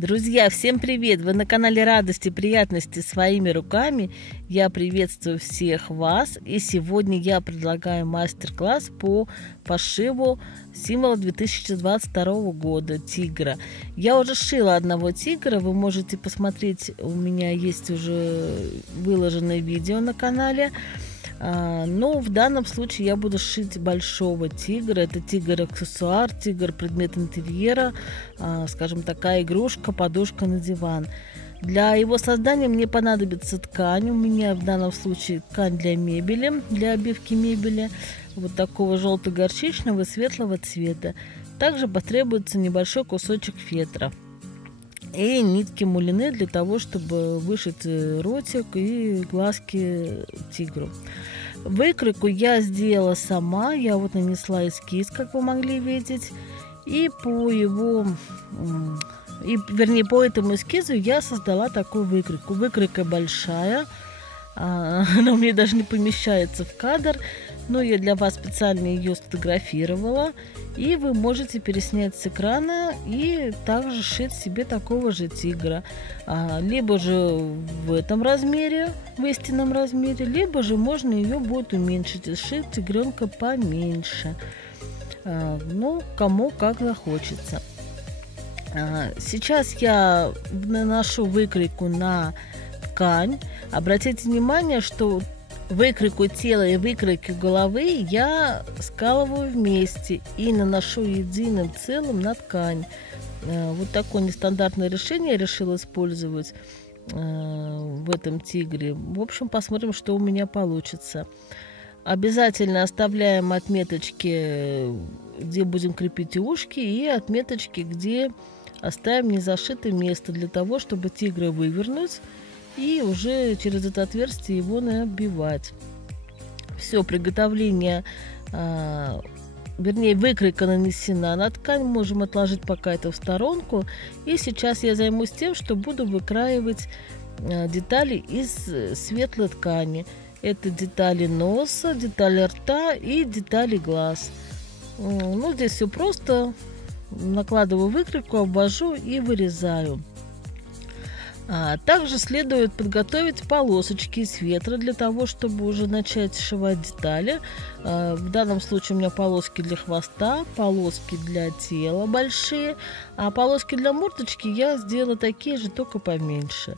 Друзья, всем привет! Вы на канале Радости и приятности своими руками. Я приветствую всех вас. И сегодня я предлагаю мастер-класс по пошиву символа 2022 года тигра. Я уже шила одного тигра. Вы можете посмотреть, у меня есть уже выложенное видео на канале. Но в данном случае я буду шить большого тигра. Это тигр-аксессуар, тигр-предмет интерьера, скажем, такая игрушка, подушка на диван. Для его создания мне понадобится ткань. У меня в данном случае ткань для мебели, для обивки мебели, вот такого желто-горчичного и светлого цвета. Также потребуется небольшой кусочек фетра и нитки мулины для того, чтобы вышить ротик и глазки тигру. Выкройку я сделала сама. Я вот нанесла эскиз, как вы могли видеть. И по этому эскизу я создала такую выкройку. Выкройка большая. Она у меня даже не помещается в кадр. Но я для вас специально ее сфотографировала. И вы можете переснять с экрана и также шить себе такого же тигра. Либо же в этом размере, в истинном размере, либо же можно ее будет уменьшить и сшить тигренка поменьше. Ну, кому как захочется. Сейчас я наношу выкройку на ткань. Обратите внимание, что выкройку тела и выкройку головы я скалываю вместе и наношу единым целым на ткань. Вот такое нестандартное решение я решила использовать в этом тигре. В общем, посмотрим, что у меня получится. Обязательно оставляем отметочки, где будем крепить ушки, и отметочки, где оставим незашитое место, для того, чтобы тигра вывернуть и уже через это отверстие его набивать. Все, приготовление, выкройка нанесена на ткань. Можем отложить пока это в сторонку. И сейчас я займусь тем, что буду выкраивать детали из светлой ткани. Это детали носа, детали рта и детали глаз. Ну, здесь все просто. Накладываю выкройку, обвожу и вырезаю. Также следует подготовить полосочки из фетра для того, чтобы уже начать сшивать детали. В данном случае у меня полоски для хвоста, полоски для тела большие, а полоски для мордочки я сделала такие же, только поменьше.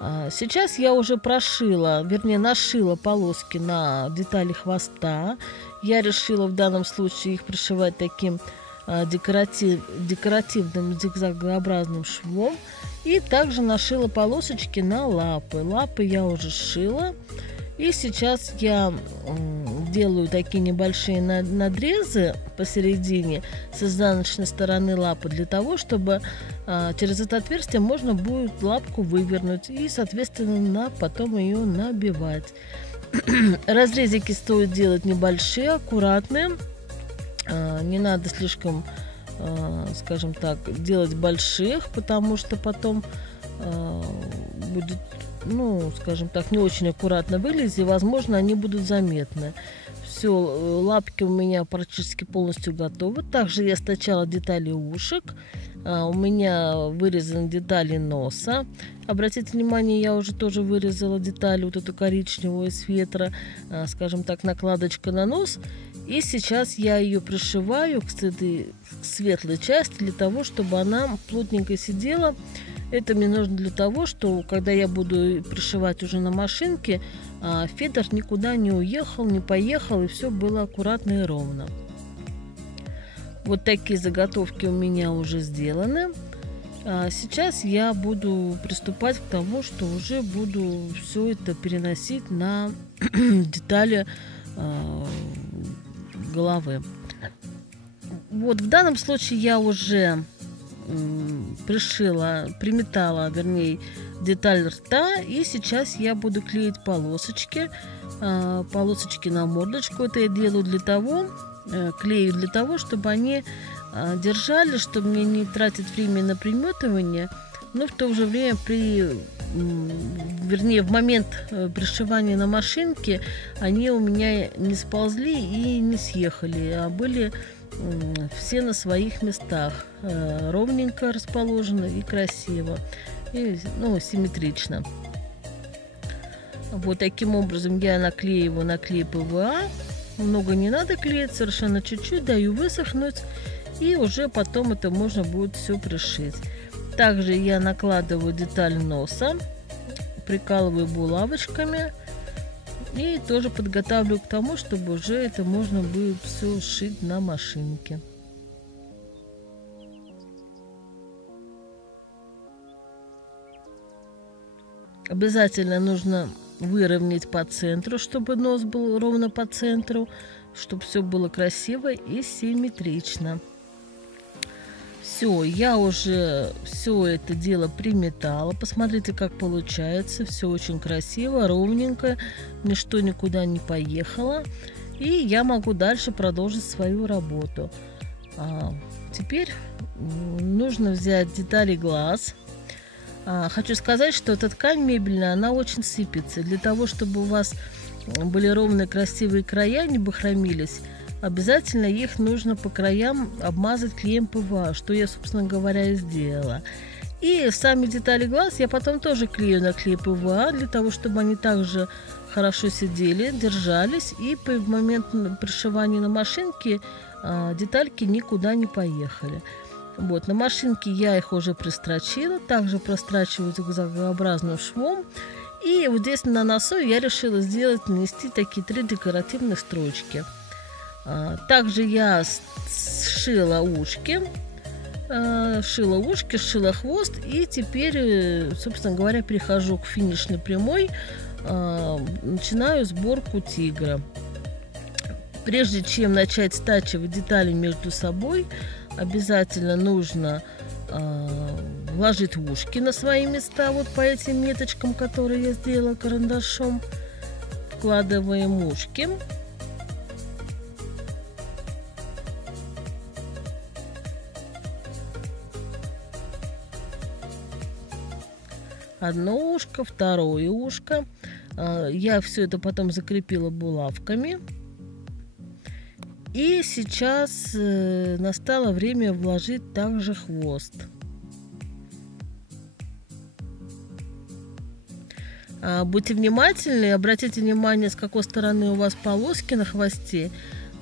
Сейчас я уже нашила полоски на детали хвоста. Я решила в данном случае их пришивать таким декоративным зигзагообразным швом. И также нашила полосочки на лапы. Лапы я уже сшила. И сейчас я делаю такие небольшие надрезы посередине с изнаночной стороны лапы, для того, чтобы через это отверстие можно будет лапку вывернуть и, соответственно, потом ее набивать. Разрезики стоит делать небольшие, аккуратные. Не надо слишком, скажем так, делать больших, потому что потом будет, ну, скажем так, не очень аккуратно выглядеть, и, возможно, они будут заметны. Все, лапки у меня практически полностью готовы. Также я стачала детали ушек. У меня вырезаны детали носа. Обратите внимание, я уже тоже вырезала детали вот эту коричневую из фетра, скажем так, накладочка на нос. И сейчас я ее пришиваю к этой светлой части, для того, чтобы она плотненько сидела. Это мне нужно для того, что когда я буду пришивать уже на машинке, фетр никуда не уехал, не поехал, и все было аккуратно и ровно. Вот такие заготовки у меня уже сделаны. Сейчас я буду приступать к тому, что уже буду все это переносить на детали головы. Вот в данном случае я уже приметала деталь рта, и сейчас я буду клеить полосочки на мордочку. Это я делаю клею для того, чтобы они держали, чтобы мне не тратить время на приметывание, но в то же время в момент пришивания на машинке они у меня не сползли и не съехали, а были все на своих местах, ровненько расположены и красиво, и, ну, симметрично. Вот таким образом я наклеиваю на клей ПВА. Много не надо клеить, совершенно чуть-чуть, даю высохнуть, и уже потом это можно будет все пришить. Также я накладываю деталь носа, прикалываю булавочками и тоже подготавливаю к тому, чтобы уже это можно будет все шить на машинке. Обязательно нужно выровнять по центру, чтобы нос был ровно по центру, чтобы все было красиво и симметрично. Все, я уже все это дело приметала. Посмотрите, как получается. Все очень красиво, ровненько, ничто никуда не поехало. И я могу дальше продолжить свою работу. Теперь нужно взять детали глаз. Хочу сказать, что эта ткань мебельная, она очень сыпется. Для того, чтобы у вас были ровные красивые края, не бахромились, обязательно их нужно по краям обмазать клеем ПВА, что я, собственно говоря, и сделала. И сами детали глаз я потом тоже клею на клей ПВА, для того, чтобы они также хорошо сидели, держались, и по моменту пришивания на машинке детальки никуда не поехали. Вот, на машинке я их уже пристрочила, также прострачиваю зигзагообразным швом. И вот здесь на носу я решила нанести такие 3 декоративных строчки. Также я сшила ушки, сшила хвост, и теперь, собственно говоря, перехожу к финишной прямой, начинаю сборку тигра. Прежде чем начать стачивать детали между собой, обязательно нужно вложить ушки на свои места, вот по этим меточкам, которые я сделала карандашом. Вкладываем ушки. Одно ушко, второе ушко. Я все это потом закрепила булавками. И сейчас настало время вложить также хвост. Будьте внимательны, обратите внимание, с какой стороны у вас полоски на хвосте.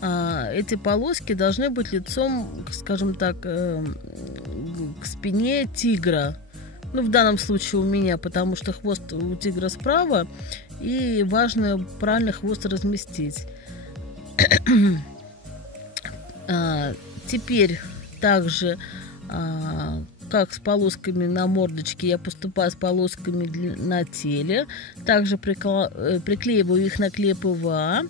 Эти полоски должны быть лицом, скажем так, к спине тигра. Ну, в данном случае у меня, потому что хвост у тигра справа, и важно правильно хвост разместить. Теперь также, как с полосками на мордочке, я поступаю с полосками на теле. Также приклеиваю их на клей ПВА,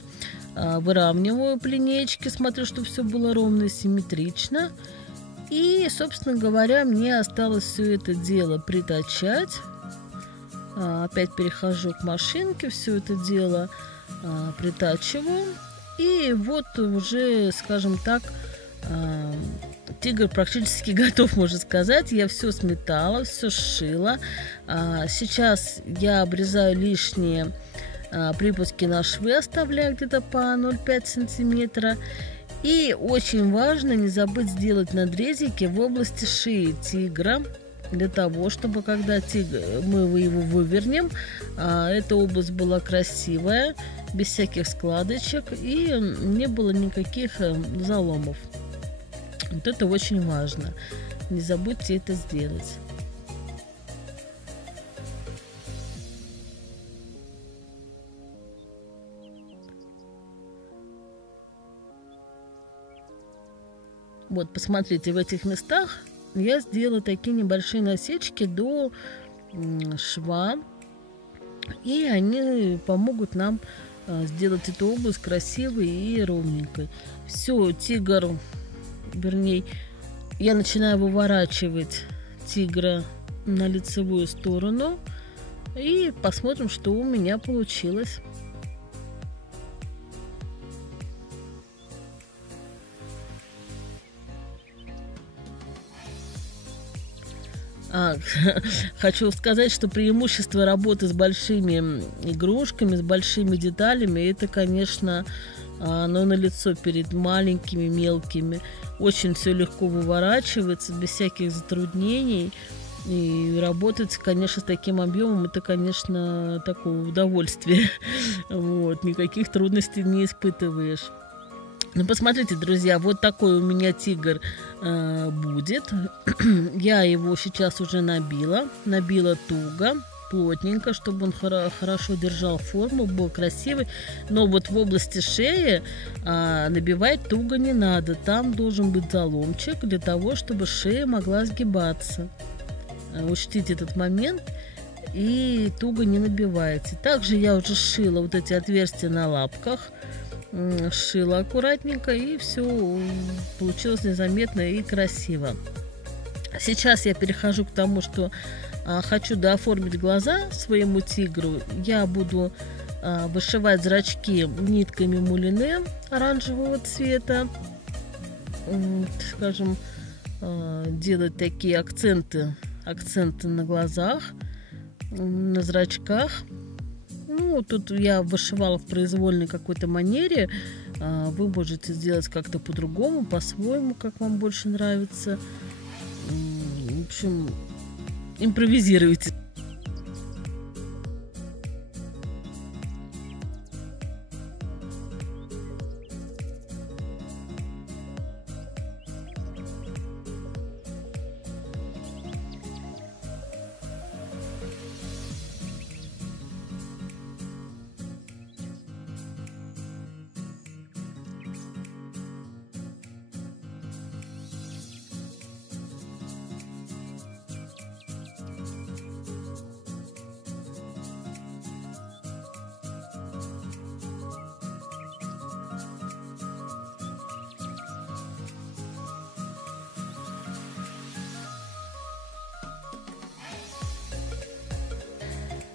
выравниваю по линеечке, смотрю, чтобы все было ровно и симметрично. И, собственно говоря, мне осталось все это дело притачать. Опять перехожу к машинке, все это дело притачиваю. И вот уже, скажем так, тигр практически готов, можно сказать. Я все сметала, все сшила. Сейчас я обрезаю лишние припуски на швы, оставляю где-то по 0,5 сантиметра. И очень важно не забыть сделать надрезики в области шеи тигра, для того, чтобы когда мы его вывернем, эта область была красивая, без всяких складочек, и не было никаких заломов. Вот это очень важно. Не забудьте это сделать. Вот, посмотрите, в этих местах я сделала такие небольшие насечки до шва, и они помогут нам сделать эту область красивой и ровненькой. Все, тигр, вернее, я начинаю выворачивать тигра на лицевую сторону, и посмотрим, что у меня получилось. Хочу сказать, что преимущество работы с большими игрушками, с большими деталями, это, конечно, оно на лицо перед маленькими, мелкими. Очень все легко выворачивается, без всяких затруднений. И работать, конечно, с таким объемом, это, конечно, такое удовольствие. Вот, никаких трудностей не испытываешь. Ну, посмотрите, друзья, вот такой у меня тигр будет. Я его сейчас уже набила туго, плотненько, чтобы он хорошо держал форму, был красивый. Но вот в области шеи набивать туго не надо. Там должен быть заломчик для того, чтобы шея могла сгибаться. Учтите этот момент, и туго не набивайте. Также я уже сшила вот эти отверстия на лапках, сшила аккуратненько, и все получилось незаметно и красиво. Сейчас я перехожу к тому, что хочу дооформить глаза своему тигру. Я буду вышивать зрачки нитками мулине оранжевого цвета, скажем, делать такие акценты на глазах, на зрачках. Ну, тут я вышивала в произвольной какой-то манере. Вы можете сделать как-то по-другому, по-своему, как вам больше нравится. В общем, импровизируйте.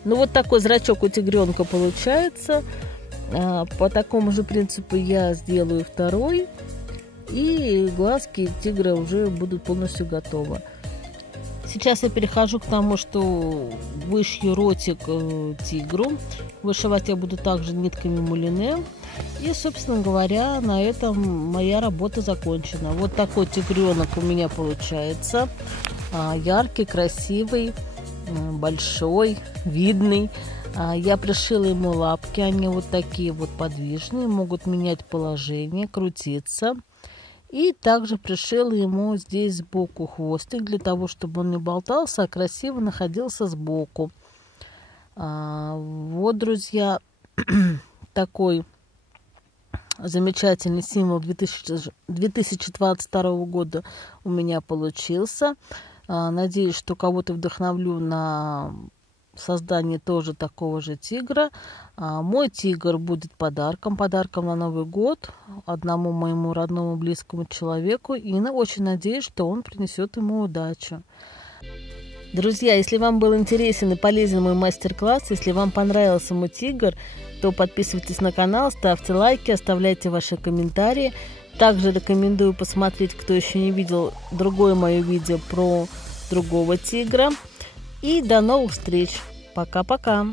Ну, вот такой зрачок у тигренка получается. По такому же принципу я сделаю второй. И глазки тигра уже будут полностью готовы. Сейчас я перехожу к тому, что вышью ротик тигру. Вышивать я буду также нитками мулине. И, собственно говоря, на этом моя работа закончена. Вот такой тигренок у меня получается. Яркий, красивый, большой, видный. Я пришила ему лапки, они вот такие вот подвижные, могут менять положение, крутиться. И также пришила ему здесь сбоку хвостик, для того, чтобы он не болтался, а красиво находился сбоку. Вот, друзья, такой замечательный символ 2022 года у меня получился. Надеюсь, что кого-то вдохновлю на создание тоже такого же тигра. Мой тигр будет подарком на Новый год одному моему родному близкому человеку. И очень надеюсь, что он принесет ему удачу. Друзья, если вам был интересен и полезен мой мастер-класс, если вам понравился мой тигр, то подписывайтесь на канал, ставьте лайки, оставляйте ваши комментарии. Также рекомендую посмотреть, кто еще не видел другое мое видео про другого тигра. И до новых встреч. Пока-пока.